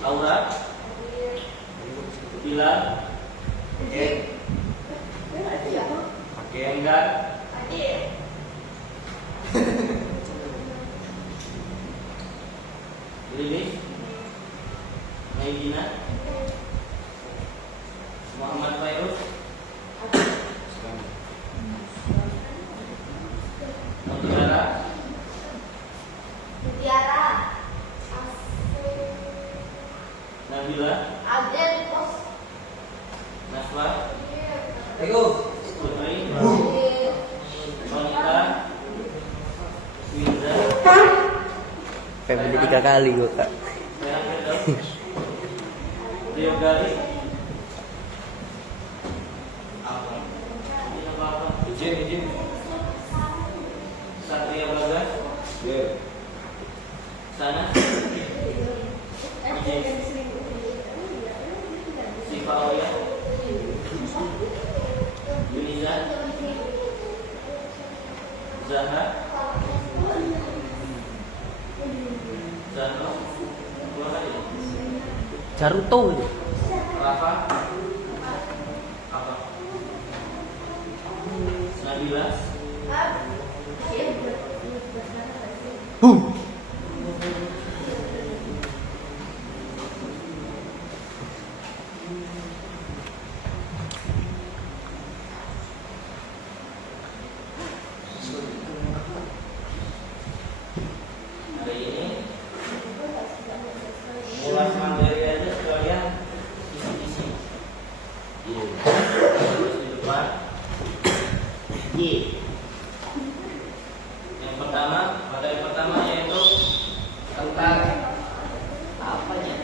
Aura, Pilar, Enggar, Lilis, Naidina, Muhammad Fairuz, Mutiara, Nabila, Naswa, Putri, Wanita, Winda, Family 3 kali gue kak. Merah Firdaus, Rio Gali, ini apa? Izin. Satria Bagas, Sana, Siva Oya, Yuniza, Zahra, Zano, keluar lagi. Caruto gitu. Rafa, apa? Nabila, hari ini ulas materi aja sekalian isi-isi. Terus di depan Y. Yang pertama, materi pertama yaitu tentang apanya?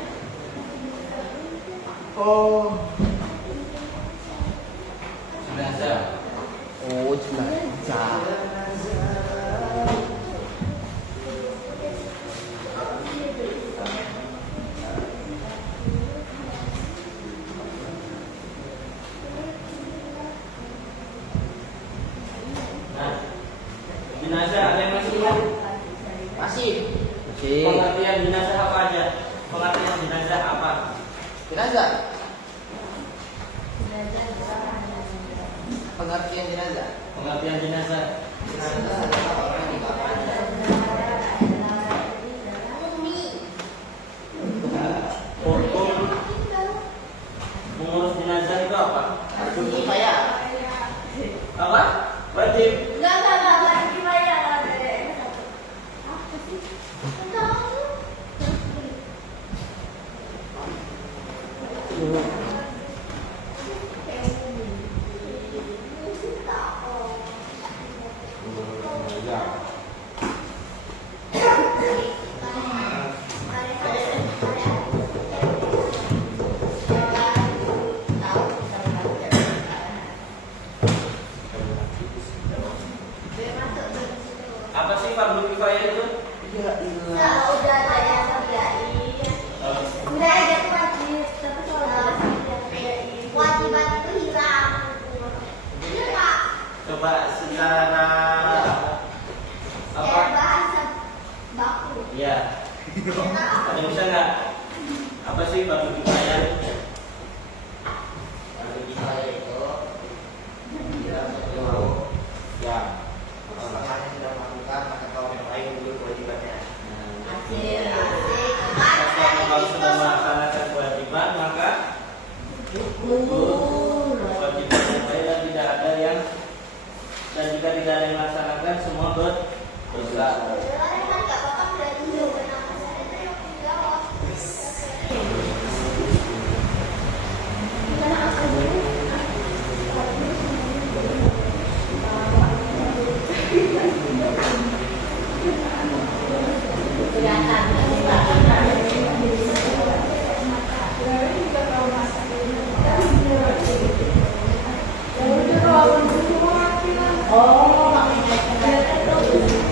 Jenazah. Oh jenazah. Nah, jenazah ada yang masih ingat? Masih. Pengertian jenazah apa aja? Pengertian jenazah apa? Jenazah. Pengertian jenazah. Pengertian jenazah. Jenazah adalah orang yang dikafani. Hukum mengurus jenazah itu apa? Wajib kifayah. Apa? Wajib. Apa sih fardhu kifayah itu? Coba secara apa? Iya. Ada bisa nggak? Apa sih fardhu kifayah? Wajib kifayah itu bila satu mau yang masalahnya sudah melakukan maka kaum yang lain juga kewajibannya. Kalau sudah melaksanakan kewajiban maka kewajiban yang lain dan tidak ada yang dan jika tidak ada yang melaksanakan semua berdosa.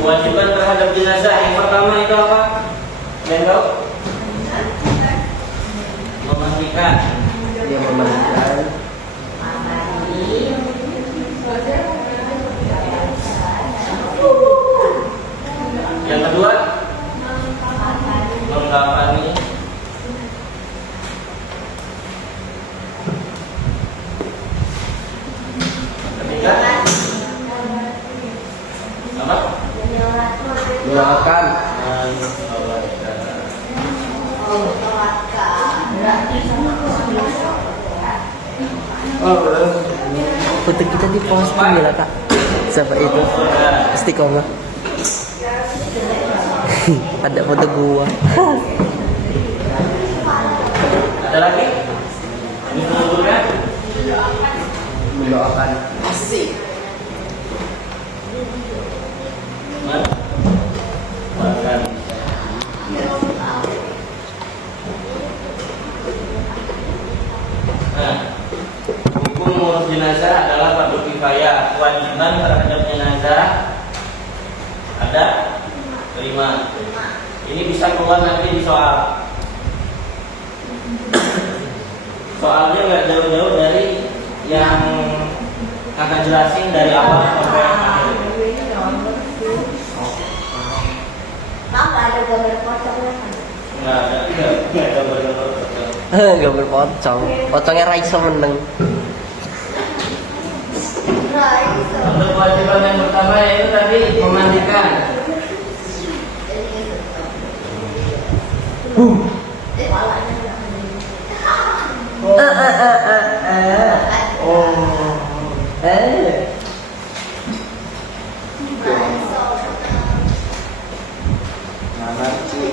Kewajiban terhadap jenazah yang pertama itu apa? Yang memandikan. Dia memandikan. Yang kedua, mengkafani. Foto kita di posting ya kak. Siapa itu? Istiqomah. Ada foto gua. Ada lagi? Ini pengukurnya. Mendoakan. Asik. Mana? Makan. Nah, hukum mengurus jenazah adalah fardu kifayah. Kewajiban terhadap jenazah ada 5. Ini bisa keluar nanti di soal. Soalnya nggak jauh-jauh dari yang akan jelasin dari awal sampai akhir. Ada gambar pocongnya kan? Nggak ada gambar-gambar. Gambar pocong. Pocongnya Raisa menang. Untuk kewajiban yang pertama yaitu tadi memandikan. Mana sih?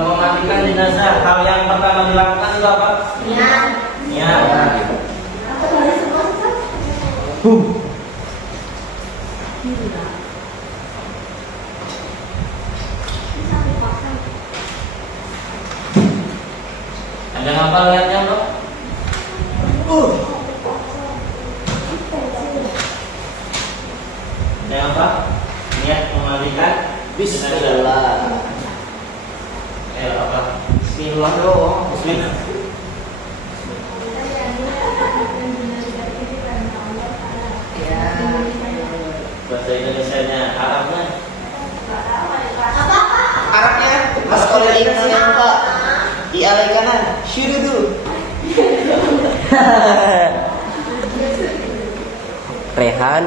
Memandikan jenazah. Hal yang pertama dilakukan itu apa? Niat. Ada apa lihatnya bro? Ada apa? Niat memandikan Bismillah. Apa? Bismillah dong. Bismillah. Bahasa Indonesianya, Arabnya. Arabnya Mas Kolil yang Pak. Di alai kanan. Syurudu. Rehan.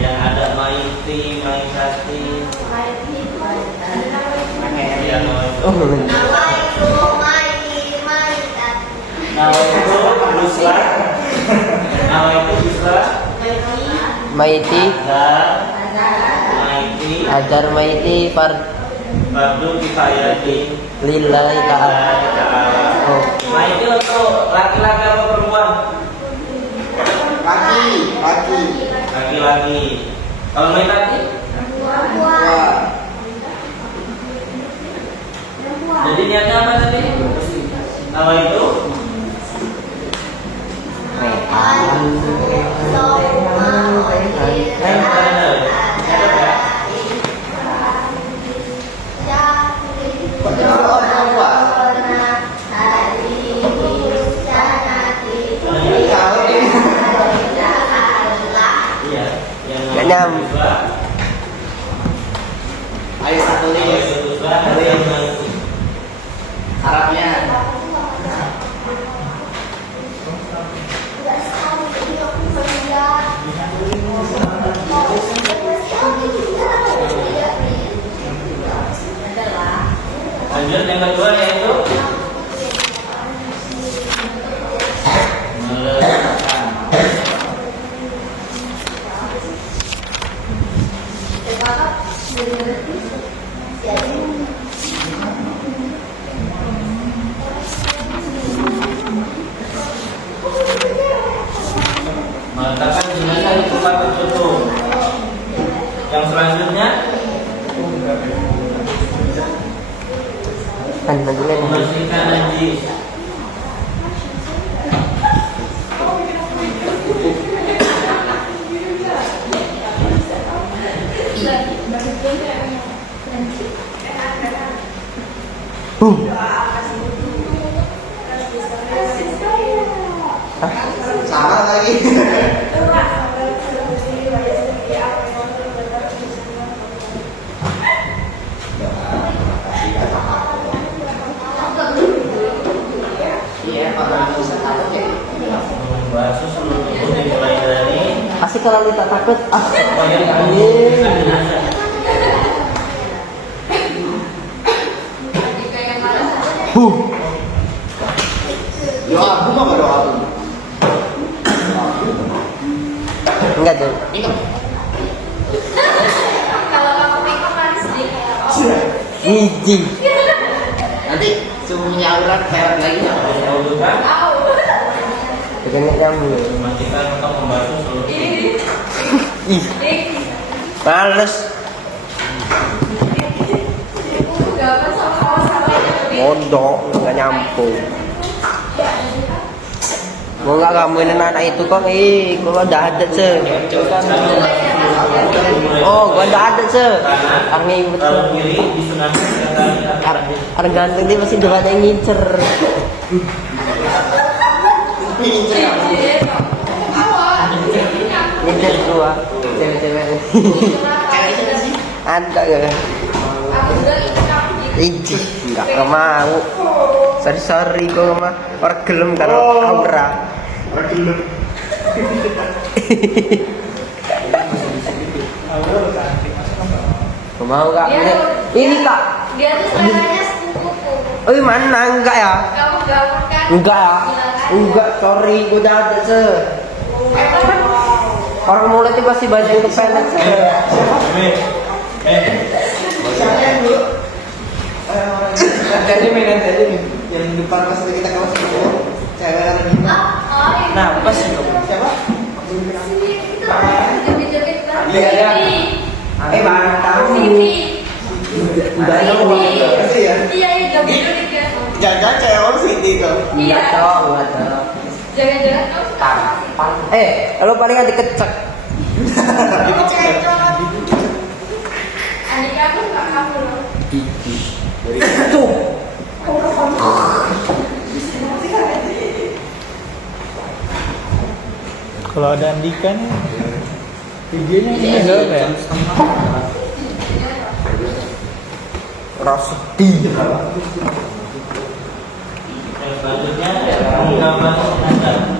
Yang ada maiti, maitati. Yang Oh, Nawaitu Busra. Nawaitu Busra. Maiti, Maiti. ajar Maiti Fardu kifayati. lillahi ta'ala. Oh, Maiti untuk laki-laki atau perempuan? Laki. Laki-laki. Kalau maitati? Wah. Jadi niatnya apa tadi? Nawaitu. Iya. Yang Keenam. Ayo tulis. Arabnya. Lanjut yang kedua yaitu meletakkan. Meletakkan jenazah di tempat tertutup. Yang selanjutnya membersihkan najis. Sama lagi. terlalu tak takut. Ah, Oh ya, anjing. jenazah. Doa aku mah nggak doa aku. Enggak tuh. Kalau kamu make-up harus di Gigi. Nanti suhunya aurat kayak lagi nggak? Tahu juga. Begini kamu. Memastikan untuk membasuh seluruh tubuh. Ih, males. Mondok nggak nyambung. Mau nggak kamu ini anak itu kok? Gua udah ada se. Oh, gua udah ada se. Arni Lalu betul. kiri disunahkan sekali. Orang ganteng dia masih udah ada yang ngincer. Ngincer gua. Cewek-cewek. Ada gak? Iji, enggak mau. Sorry kok mah. Orang gelem karo aura. Gak mau kak. Ini kak. Dia tuh sebenarnya sepupuku. Oh mana enggak ya? Kamu gabung kan? Enggak ya? Enggak, sorry, gue udah ada se. Orang mulutnya pasti banyak yang kepelet se. Jadi mainan tadi nih, yang depan pas kita kelas itu, cewek yang lagi Nah, pas itu. siapa? Itu joget-joget banget. Iya, iya. Mana tahu. Udah ada pasti ya. Iya, iya joget-joget kan. Jangan cewek orang Siti kok. Iya. Enggak tahu, enggak tahu. Jangan-jangan kamu suka Lo paling ada kecek. adik kamu nggak kamu loh. Tuh. Kalau ada Andika nih, videonya ini enggak ya? Rasa sedih. Yang selanjutnya adalah penggambaran jenazah.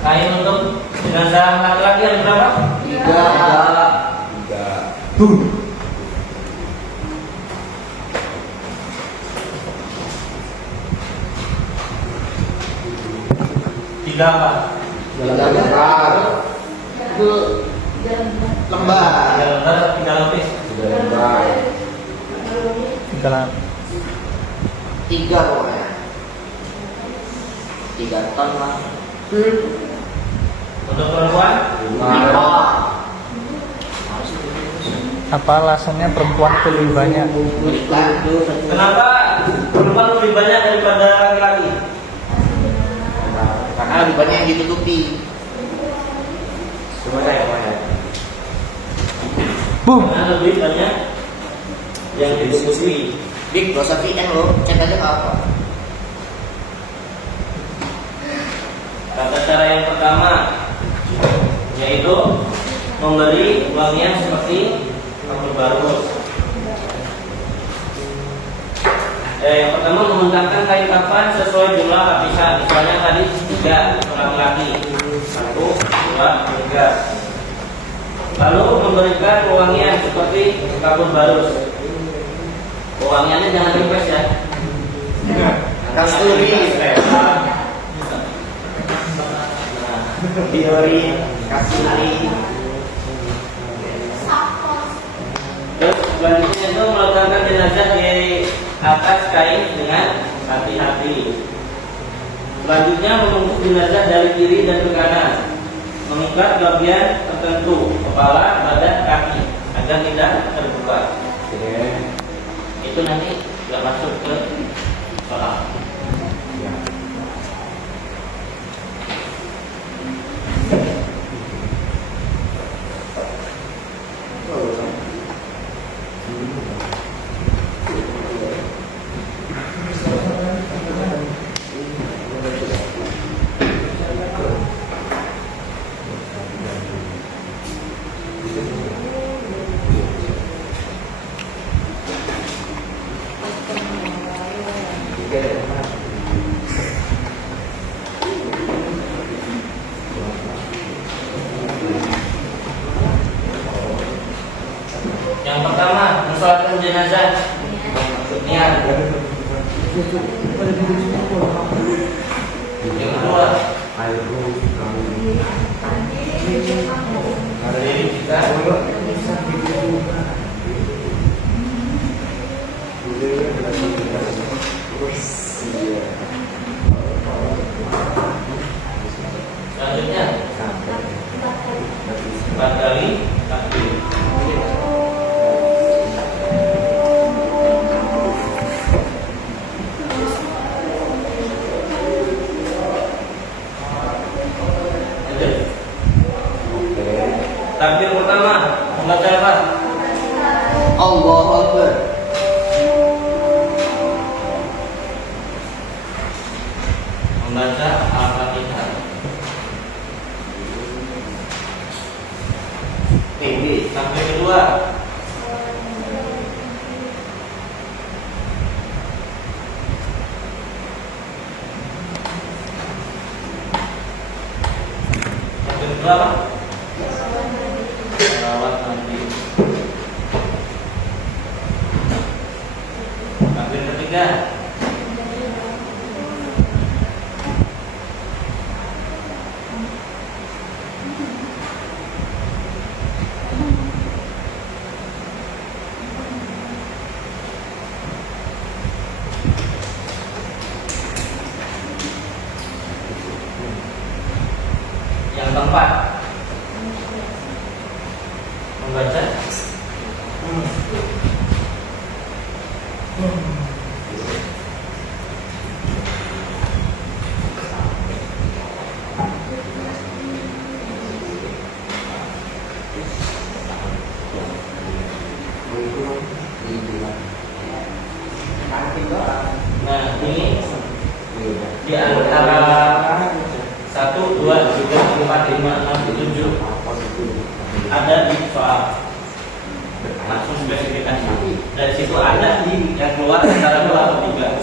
Kain untuk jenazah laki-laki yang berapa? Tiga. Tiga apa? Lembar. Itu lembar. Tiga lembar, tiga lapis. Lembar. Kalau Tiga pokoknya. 3 ton lah. Untuk perempuan? 5. apa alasannya perempuan itu lebih banyak? Kenapa perempuan lebih banyak daripada laki-laki? Karena lebih banyak yang ditutupi. Cuma saya Karena lebih banyak yang ditutupi. Dik, gak usah VN lo, cek aja nggak apa. Tata cara yang pertama yaitu memberi uangnya seperti kabur baru. Yang pertama membentangkan kain kafan sesuai jumlah lapisan. Misalnya tadi 3 laki-laki, 1, 2, 3. Lalu memberikan uangnya seperti kabur barus. Uangnya jangan request ya. Kasturi. Biori, kasturi. Terus selanjutnya itu meletakkan jenazah di atas kain dengan hati-hati. Selanjutnya membungkus jenazah dari kiri dan ke kanan, mengikat bagian tertentu, kepala, badan, kaki, agar tidak terbuka. Itu nanti nggak masuk ke soal. Yang pertama, mensolatkan jenazah. Niat. Yang kedua, berdiri kita. Selanjutnya 4 kali takbir. Takbir pertama membaca apa? Allahu Akbar. Membaca Al-Fatihah. Takbir kedua apa? Salawat Nabi. Takbir ketiga yang keempat membaca nah ini di antara 1, 2, 3, 4, 5, 6, 7 ada di soal langsung spesifikasi. Dari situ ada di yang keluar antara 2 atau 3.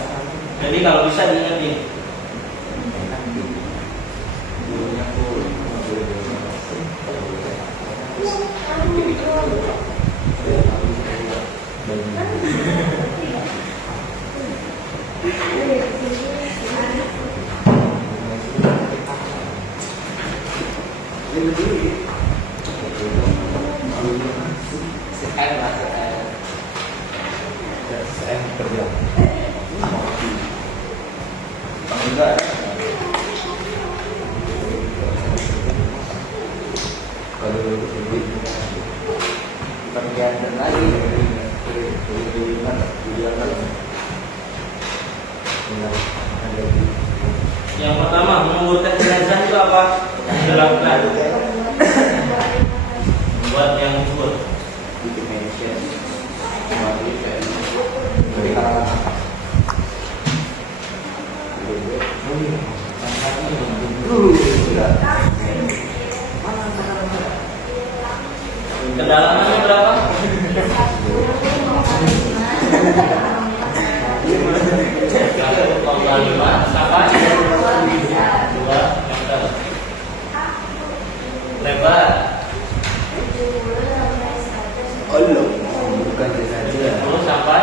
Jadi kalau bisa diingetin. Yang pertama, menguburkan jenazah itu apa yang dilakukan? Buat yang kubur. Kedalamannya berapa? 1,5 sampai 2 meter. Lebar Bukan saja. 10 sampai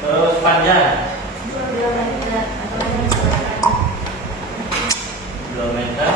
terus panjang 2 meter.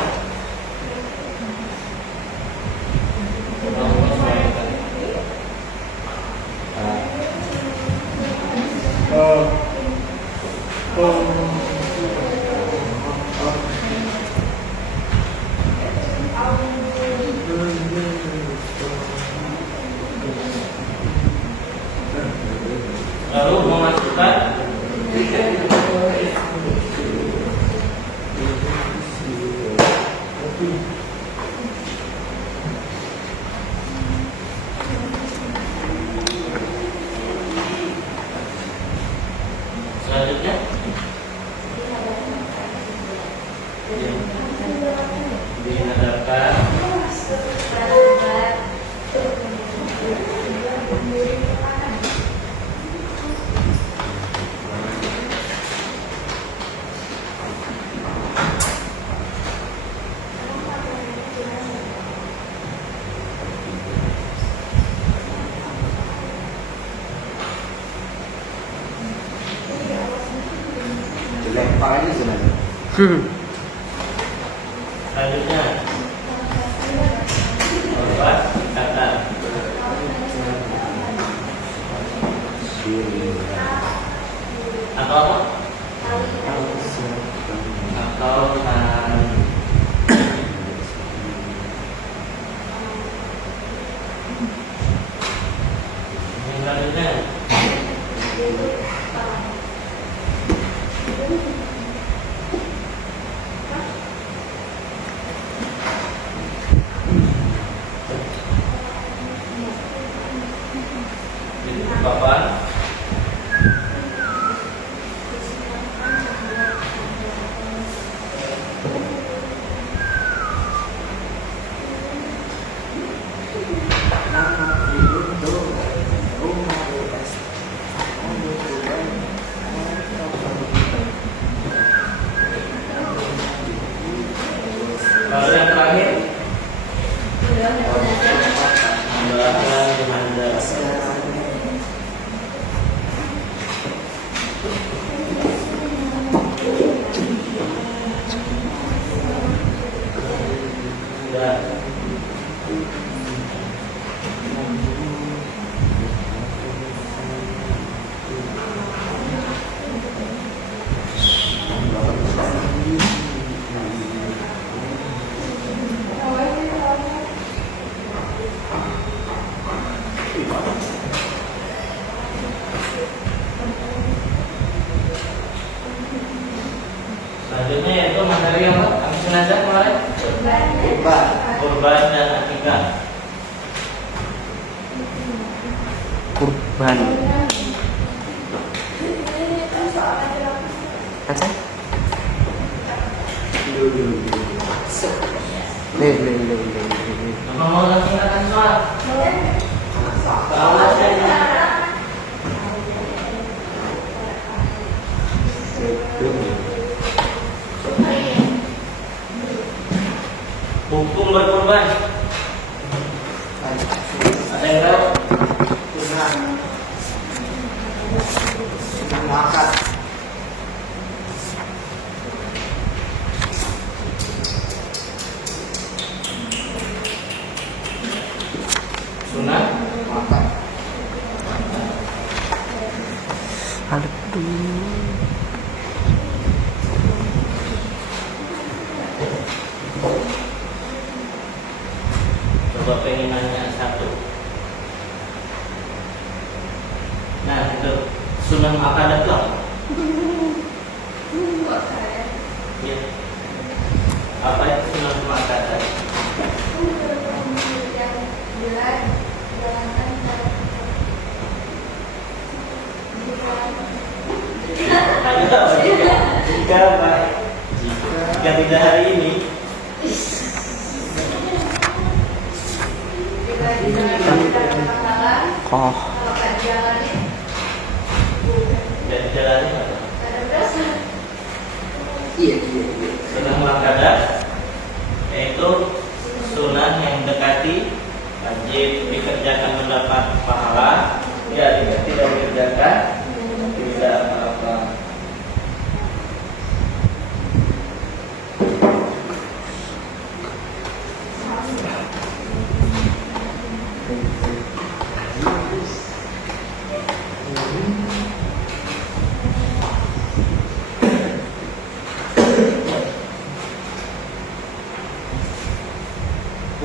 Selanjutnya korban kata atau apa? Atau yang selanjutnya papan lalu yang terakhir pembahasan jenazah. Sudah. Selanjutnya yaitu materi apa? Kami jenazah kemarin kurban dan akikah. Kurban. Apa? Le. Mama mau langsung akan soal. Kalau saya hukum berkorban. Ada yang tahu? Sunnah muakkad. Sunnah Muakkad. Aduh. coba pengen nanya satu. Nah itu sunnah muakkadah itu apa? Ya. Apa itu sunnah muakkadah? Jika tidak hari ini Oh. dan jalannya apa? Iya. Sunnah muakkadah yaitu sunnah yang mendekati wajib dikerjakan mendapat pahala, ya tidak dikerjakan tidak apa-apa.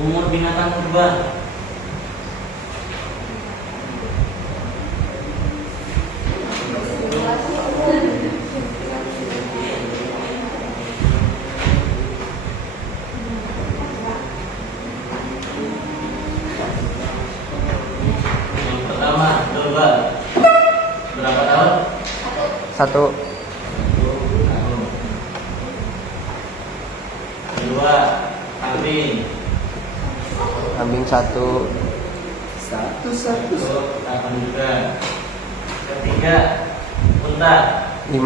Umur binatang kurban. Yang pertama, kurban. Berapa tahun? 1. Kedua, kambing. Kambing 1. Satu. Tahun juga. Ketiga, unta. 5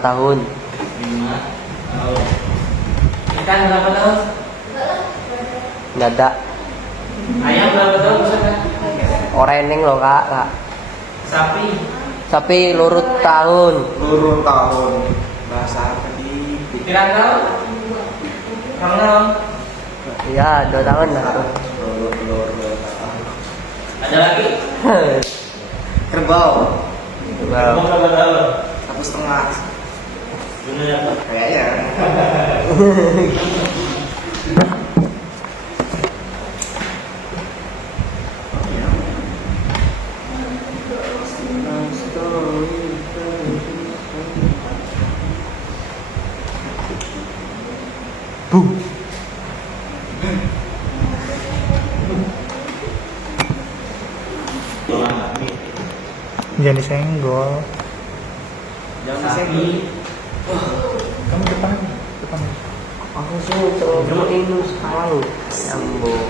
tahun. 5 tahun. Ikan berapa tahun? Nggak ada. Ayam berapa tahun? Ustaz? Oreneng loh kak. Sapi. Sapi lurut tahun. Lurun tahun. Bahasa apa di Pikiran kau? Kamu Iya, 2 tahun lah. ada lagi? kerbau Wow. Kamu berapa tahun? 1,5 Dunia apa? kayaknya. Jangan disenggol. Jangan Sapi. Kamu depan aja. Depan aja. Aku sih coba ini sekarang. Nyambung.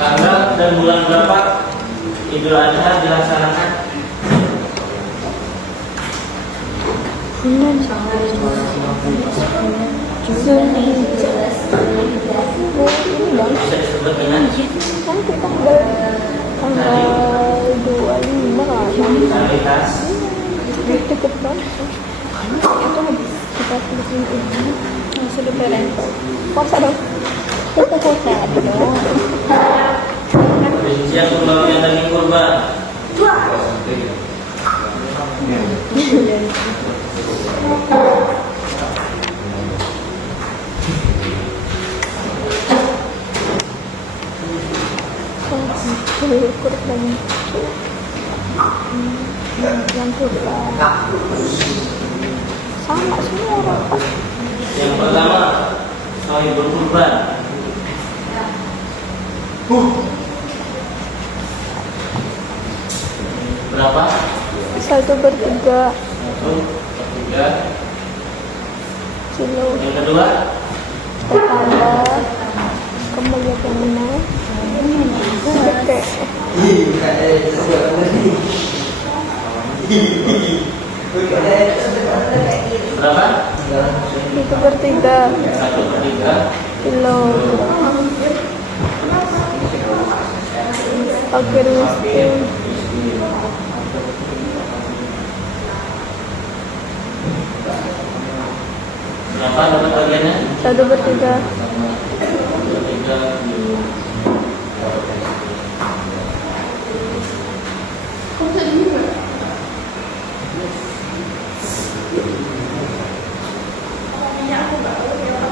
Tanggal dan bulan berapa Idul Adha dilaksanakan? Bisa disebut dengan Tanggal 25 taritas deket banget. Itu habis kita selesai ini masih lebaran. Puasa dong. Kita puasa dong. rincian pembagian daging kurban. Kurban yang kurban sama semua orang. Yang pertama sahibul kurban. Berapa? 1/3 1, 3. kilo Yang kedua tetangga kembali ke mana Oke. berapa? 1/3 1/3. kilo fakir miskin. Berapa dapat bagiannya? 1/3 1/3.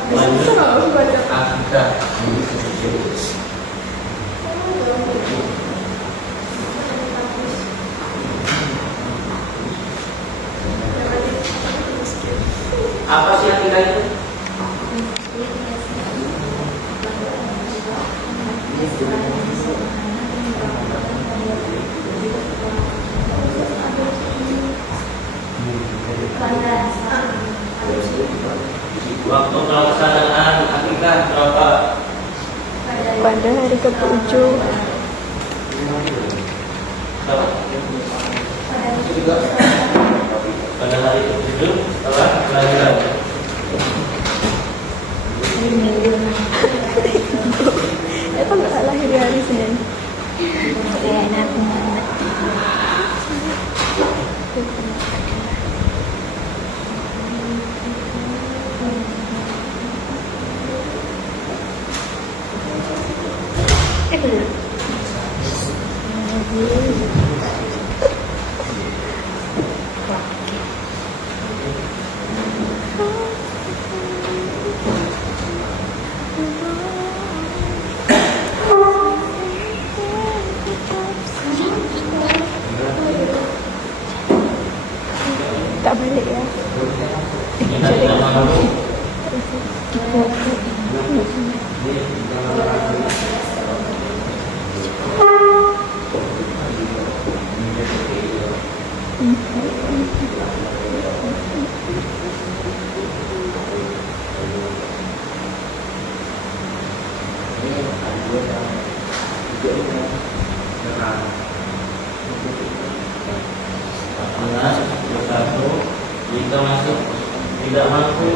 Lanjut akikah. Apa sih akikah itu? Waktu pelaksanaan akikah berapa? pada hari ke-7 Berapa? Pada hari ke-7 setelah kelahiran. itu nggak lahir di hari Senin. buka balik ya. Kita tidak mampu. Panas, bersatu, jika masuk tidak mampu,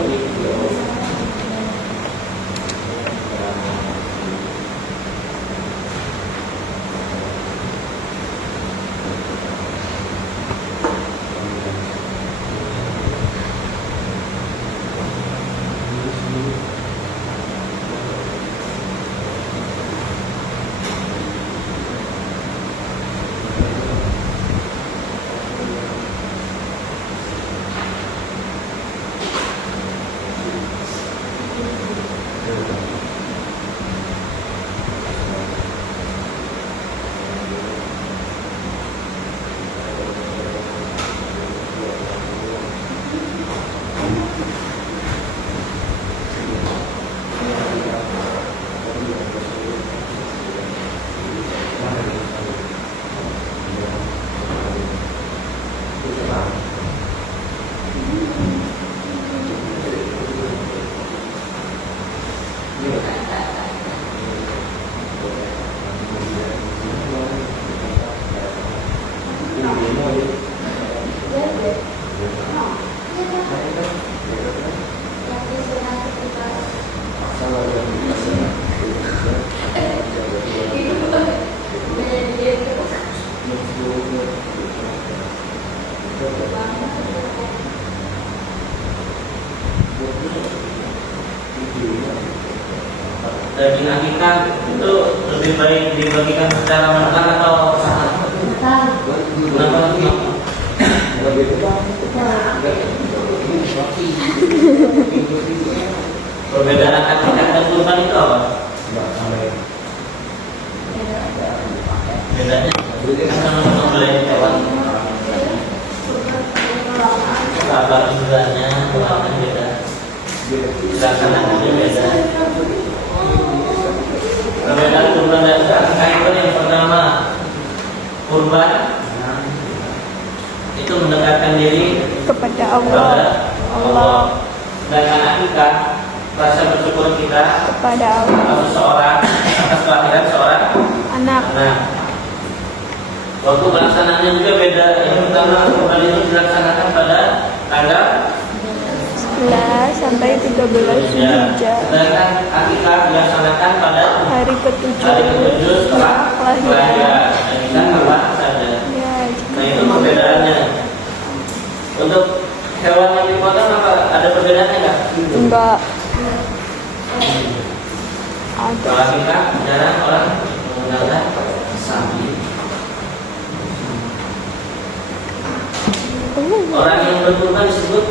daging akikah itu lebih baik dibagikan secara matang atau kenapa? Perbedaan akikah dan kurban itu apa? Bedanya kan sama-sama boleh hewan. Kabar juga,nya kurangnya beda. Laksananya beda. Perbedaan kurban dan akikah itu yang pertama, kurban itu mendekatkan diri kepada Allah. Dengan akikah rasa bersyukur kita kepada Allah atas seorang atas kelahiran seorang anak. Nah, waktu pelaksanaannya juga beda. Yang pertama kurban itu dilaksanakan pada tanggal 11 sampai 13 ya. Zulhijjah. Sedangkan akikah dilaksanakan pada Hari ke-7 hari ke-7 setelah kelahiran. kelahiran. Dan bisa kapan saja. Ya, Nah, itu perbedaannya. Untuk hewan yang dipotong apa ada perbedaannya nggak? enggak Kalau ada. akikah jarang orang menggunakan sapi. Orang yang berkurban disebut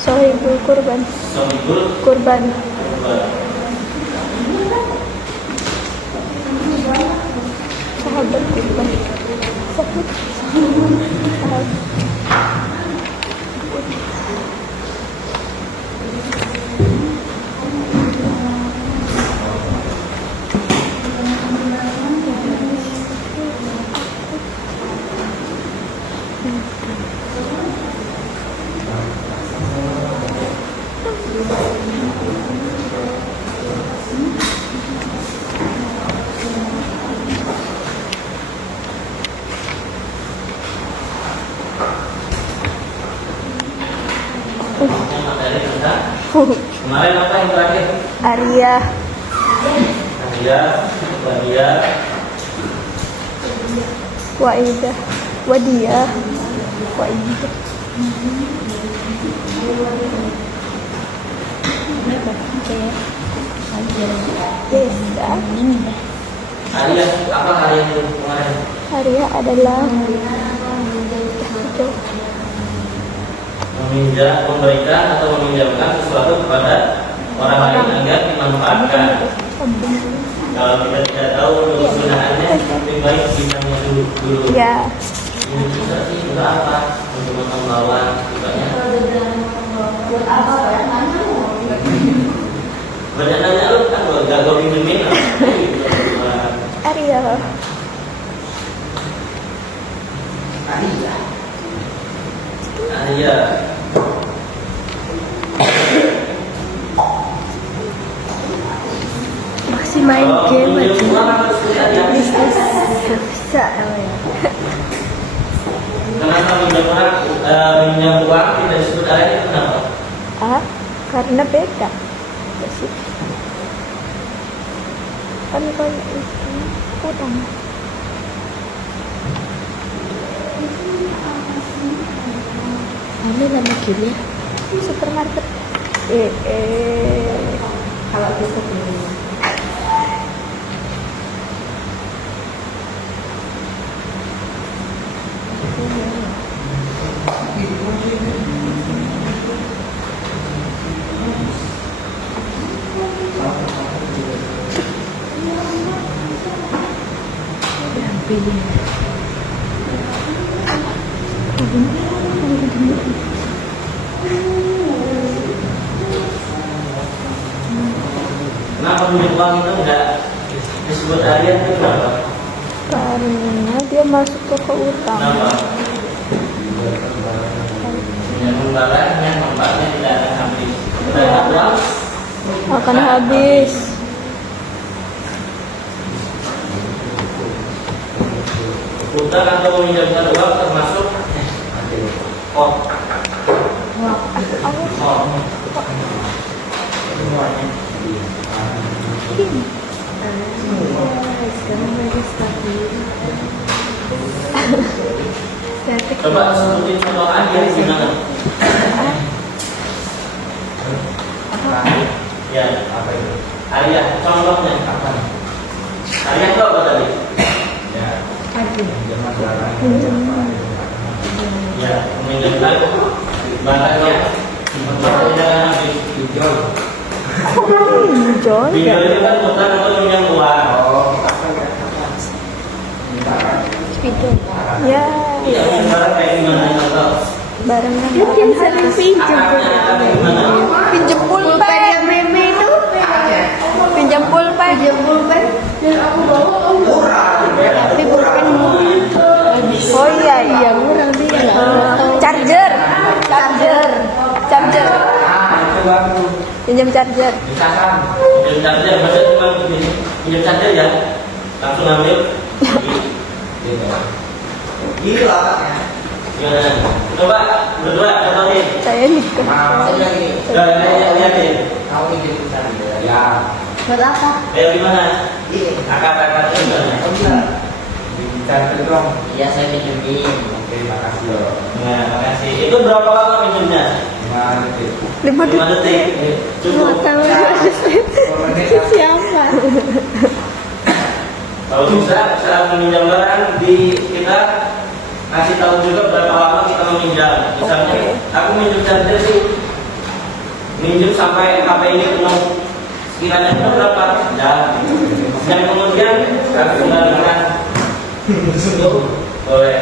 Sohibul kurban. sohibul Kurban. kurban. Sahabat kurban. Sahabat. Yang materi tentang kemarin apa yang terakhir? Arya. Wadia, Waidah. Wadiah. Waidah. Desa. Arya, apa Arya itu kemarin? Arya adalah Memberikan atau meminjamkan sesuatu kepada orang lain agar dimanfaatkan. Kalau kita tidak tahu kegunaannya, lebih baik ditanya dulu. ya. Ini bisa sih untuk apa? Untuk motong bawang, tipanya. Buat apa ya? Banyak nanya lu kan lo gak gue minjemin. Arya. Iya. Masih main game aja. Bisa namanya. Kenapa minjam uang tidak disebut Arya itu kenapa? Ah, karena beda. Sih. Kan kalau itu utang. Ini nama game ya? Supermarket. Kalau gitu beli. Kenapa minjem uang itu enggak disebut Arya itu kenapa? Karena dia masuk ke utang. Kenapa? Minjam barangnya manfaatnya tidak akan habis. Tidak ada uang Akan habis. utang atau meminjamkan uang termasuk oh. Coba sebutin contoh aja gimana? Ya, apa itu? Arya, contohnya kapan? Arya itu apa tadi? Ya, ya, meminjamkan barangnya. Meminjamkan habis. Pinjol. Pinjol itu kan utang atau minjam uang. Pinjol. Ya. Iya, barang kayak gimana contoh? Barang yang akan habis. Akarnya akan gimana? Pinjam pulpen. Pinjam pulpen. Tapi pulpen oh iya murah dia. Charger. Pinjam charger. Pinjam charger, maksudnya cuma pinjam charger ya? Langsung ambil. Gila anaknya. Gimana? Coba berdua contohin. Saya nikah. Lihatin. Kamu mikir tadi ya. Buat apa? Kayak gimana? Iya. Akar-akar itu gimana? Kamu bilang. Bicara dong. Iya saya pinjemin. Oke, makasih loh. Nah, makasih. Itu berapa lama pinjamnya? 5 detik. 5 5 detik. Cukup. Siapa? Kalau bisa saat meminjam barang kita kasih tahu juga berapa lama kita meminjam. Misalnya aku minjem charger sih, minjem sampai HP ini penuh. Sekiranya itu berapa jam? Dan kemudian aku kembalikan. Boleh.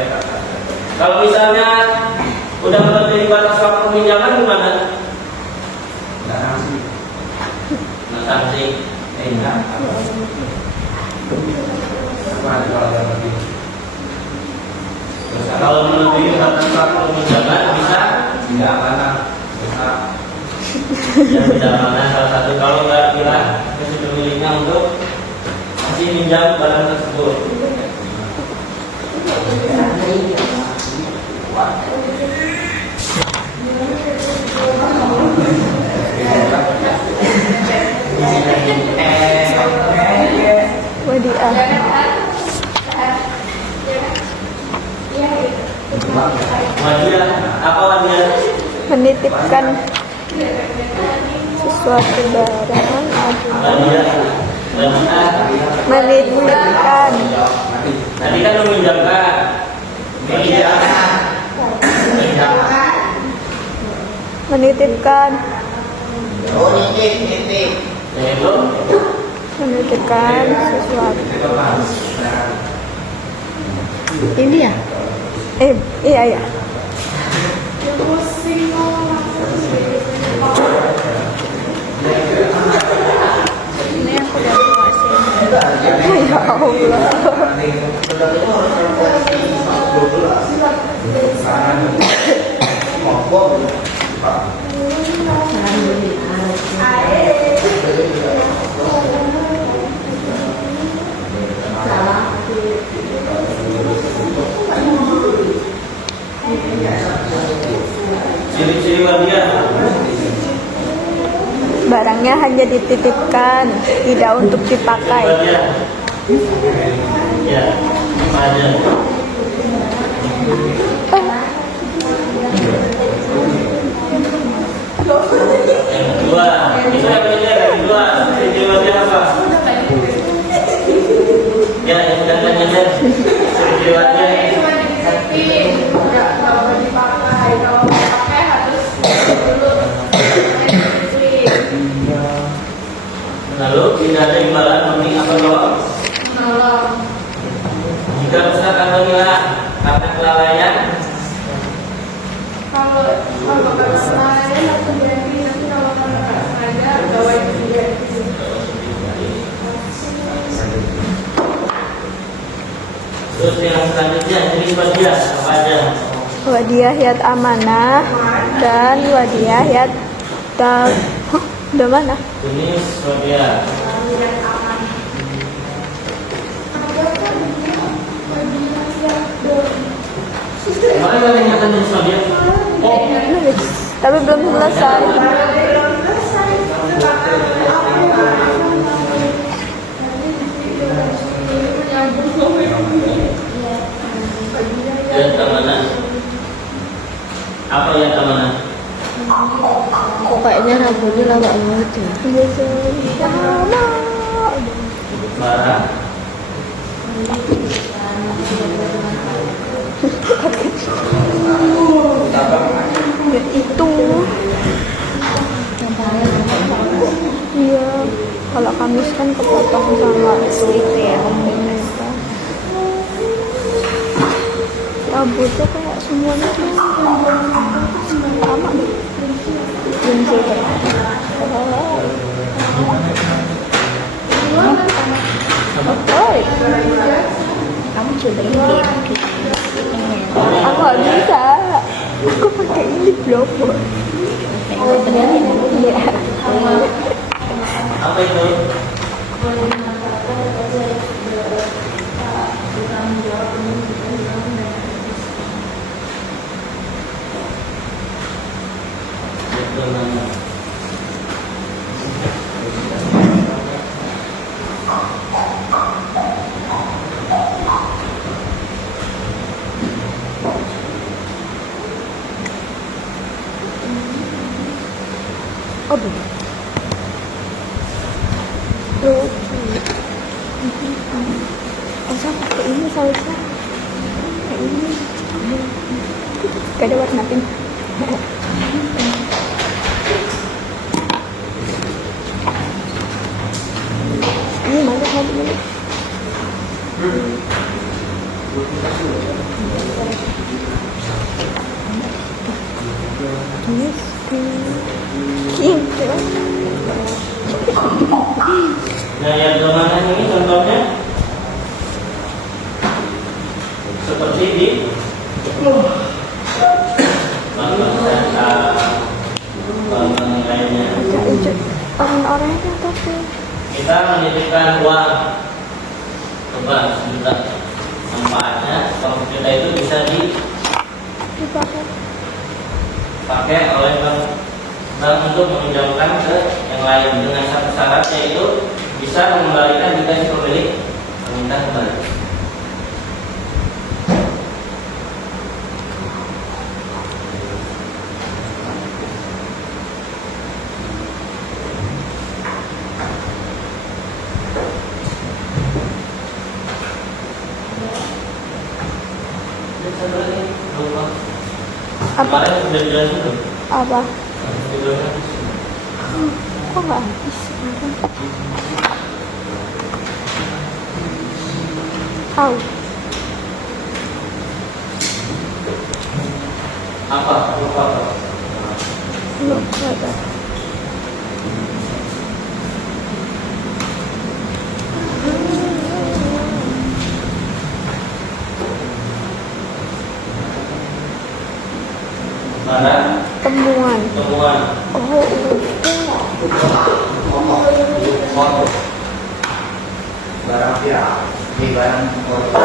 Kalau misalnya udah melebihi batas waktu peminjaman gimana? Nah, sanksi. Kalau melebihi batas waktu peminjaman bisa Tidak mana? ya tidak mana salah satu kalau nggak bilang ke pemiliknya untuk masih minjam barang tersebut. Wadiah, apa wadiah? Menitipkan sesuatu barang Wadiah, menitipkan tadi kan meminjamkan. menitipkan Oh, nitip. Yaitu menitipkan sesuatu ini ya Iya ya. Ini aku udah puasin. Ya Allah. Ciri-ciri wadiah. Barangnya hanya dititipkan, tidak untuk dipakai. Wadiah. Ya, apa aja? Yang kedua, itu yang benar. Yang kedua, ciri wadiah apa? Ya, yang sudah benar. Ciri wadiah. Lalu tidak ada imbalan mending apa tolong? Jika rusak atau hilang karena kelalaian, Kalau kelalaian atau berarti nanti kalau nggak sengaja bawa juga. terus yang selanjutnya jenis wadiah apa aja? Wadiah yad amanah dan wadiah yad tab. Hah, udah mana? Jenis wadiah. Kemarin ada yang jenis wadiah. Oh, Nulis. Tapi belum selesai. yang amanah. Apa yang amanah? Kok kayaknya rambutnya lama banget ya? Sama. Barang. Ya itu. Iya. Kalau Kamis kan kepotong sama itu ya. Rambutnya kayak semuanya tuh sama deh. Jinsel kamu coba ini aku nggak bisa, aku pakai ini blogger. Iya. Apa itu? Oh belum. Saya pakai ini salsa. Kayak ini. Gak ada warna pink. Ini mana lagi ini? Gitu. Nah, yang kemana ini contohnya? Seperti di bank lainnya. Orang-orangnya tapi Kita menitipkan uang ke bank sejuta. Manfaatnya uang sejuta itu bisa dipakai oleh bank untuk meminjamkan ke yang lain dengan satu syarat, yaitu bisa mengembalikan jika si pemilik meminta kembali. apa? Kemarin sudah dijelasin belum? Apa? Dijelasin. Kok nggak habis sekarang? Tahu. Apa? Lupa apa? Lupa dah. Barang Temuan. temuan. Oh, Foto. Barang viral. Ini barang foto.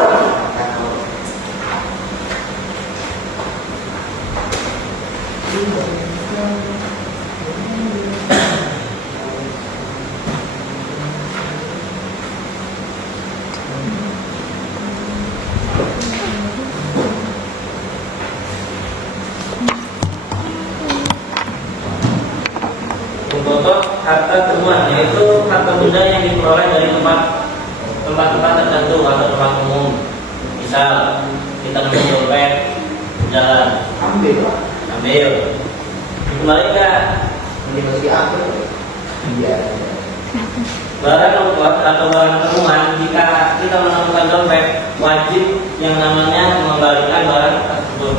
Untuk harta temuan, yaitu harta benda yang diperoleh dari tempat-tempat tertentu atau tempat umum. Misal kita nemu dompet jalan, Ambil. ambil, dikembalikan. Ini mesti ambil. Iya. Barang atau barang temuan, jika kita menemukan dompet, wajib yang namanya mengembalikan barang tersebut.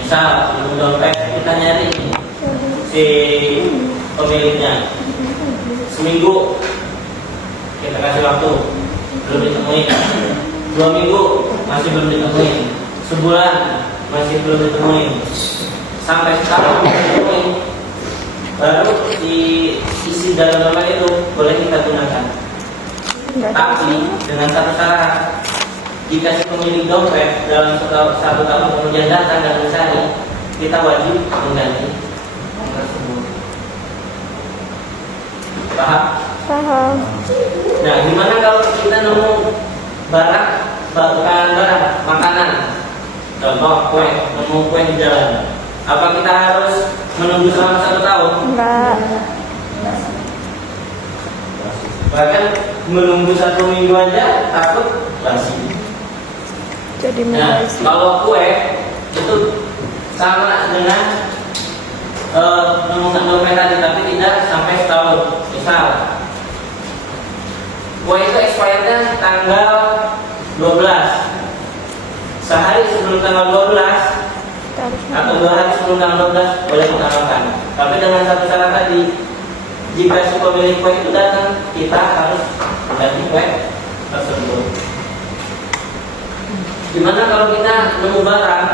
Misal nemu dompet, kita nyari si pemiliknya, seminggu kita kasih waktu, belum ditemuin. 2 minggu masih belum ditemuin. Sebulan masih belum ditemuin. Sampai setahun belum ditemuin, baru isi dalam dompet itu boleh kita gunakan. Tapi dengan satu syarat, jika si pemilik dompet dalam satu tahun kemudian datang dan mencari, kita wajib mengganti tersebut. Paham? paham. Nah, gimana kalau kita nemu barang, bukan barang, makanan, contoh kue, nemu kue di jalan, apa kita harus menunggu selama 1 tahun? Enggak. Bahkan menunggu 1 minggu aja takut basi. Jadi Nah, mulai sih. kalau kue itu sama dengan menemukan dompet tadi, tapi tidak sampai setahun. Misal kue itu expirednya tanggal 12. Sehari sebelum tanggal 12 atau 2 hari sebelum tanggal 12 boleh kita makan. Tapi dengan satu syarat tadi, jika si pemilik kue itu datang, kita harus mengganti kue tersebut. Gimana kalau kita nemu barang?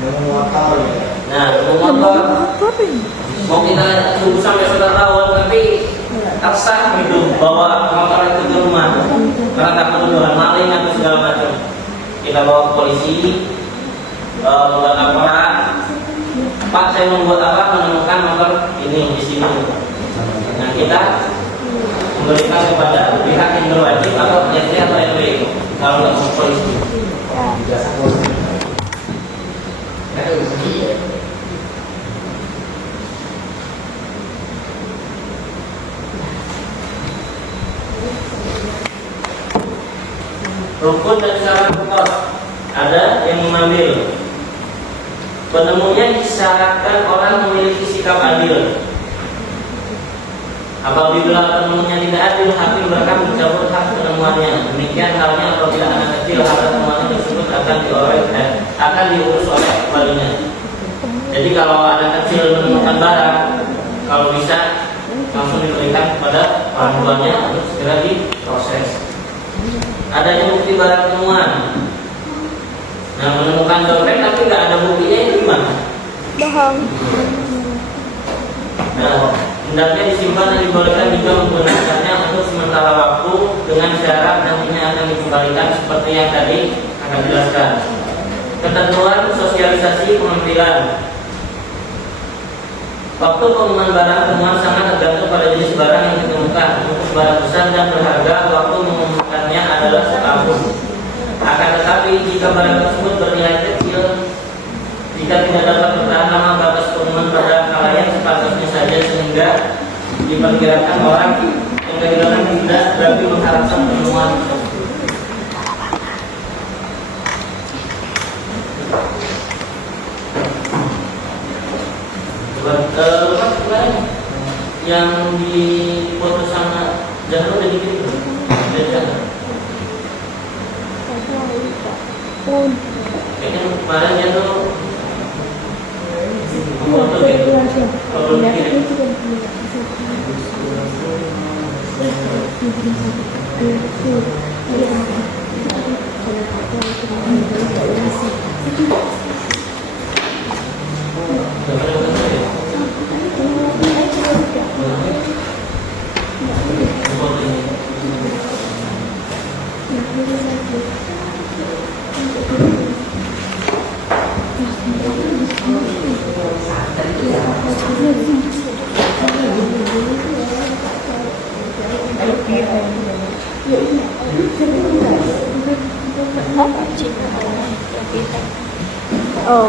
Nemu motor ya. Nah, nemu motor, mau kita tunggu sampai 1 tahun, tapi tersa gitu bawa motor itu ke rumah karena takut tuduhan maling atau segala macam. Kita bawa ke polisi, membuat laporan. Pak, saya membuat apa? Menemukan motor ini di sini. Nah, kita memberikan kepada pihak yang berwajib atau RT atau RW kalau nggak mau polisi. Jasa polisi. Iya. Rukun dan syarat pokok, ada yang mengambil. Penemunya disyaratkan orang memiliki sikap adil. Apabila penemunya tidak adil, hakim berhak mencabut hak penemuannya. Demikian halnya apabila anak kecil, harta temuannya tersebut akan diurus oleh walinya. Jadi kalau anak kecil menemukan barang, kalau bisa langsung diberikan kepada orang tuanya untuk segera diproses. Adanya bukti barang temuan. Nah, menemukan dompet tapi nggak ada buktinya itu gimana? Bohong. Nah, hendaknya disimpan dan dibolehkan juga menggunakannya untuk sementara waktu dengan syarat nantinya akan dikembalikan seperti yang tadi akan dijelaskan. Ketentuan sosialisasi pengambilan. Waktu pengumuman barang temuan sangat tergantung pada jenis barang yang ditemukan. Untuk barang besar dan berharga, waktu mengumumkannya adalah setahun. Akan tetapi jika barang tersebut bernilai kecil, jika tidak dapat bertahan lama, batas pengumuman pada khalayak sepantasnya saja sehingga diperkirakan orang yang kehilangan tidak berarti mengharapkan penemuan. Lepas kemarin yang di foto sama Jahro udah dikirim dari sana. Pun. Kayaknya kemarin dia tuh Kalau begini. Oh.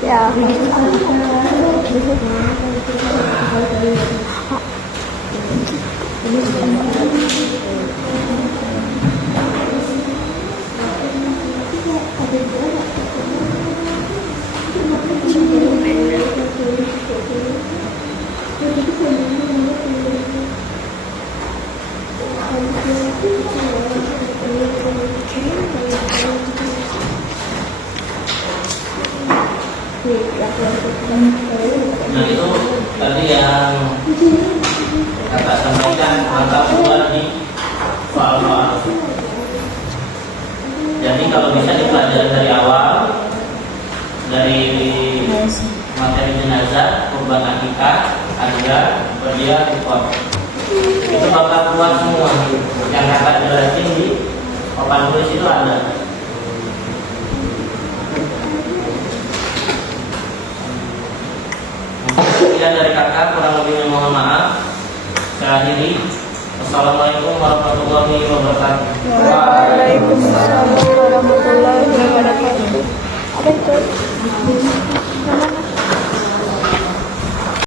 Ya. Nah itu tadi yang kakak sampaikan maka buat di soal-soal. Jadi kalau bisa dipelajari dari awal, dari materi jenazah, korban akikah, ada berdia, ikut. Itu bakal kuat semua. Yang kakak jelasin di papan tulis itu ada. Sekian dari kakak, kurang lebihnya mohon maaf. Saya akhiri. Wassalamualaikum warahmatullahi wabarakatuh. Waalaikumsalam warahmatullahi wabarakatuh. Apa itu?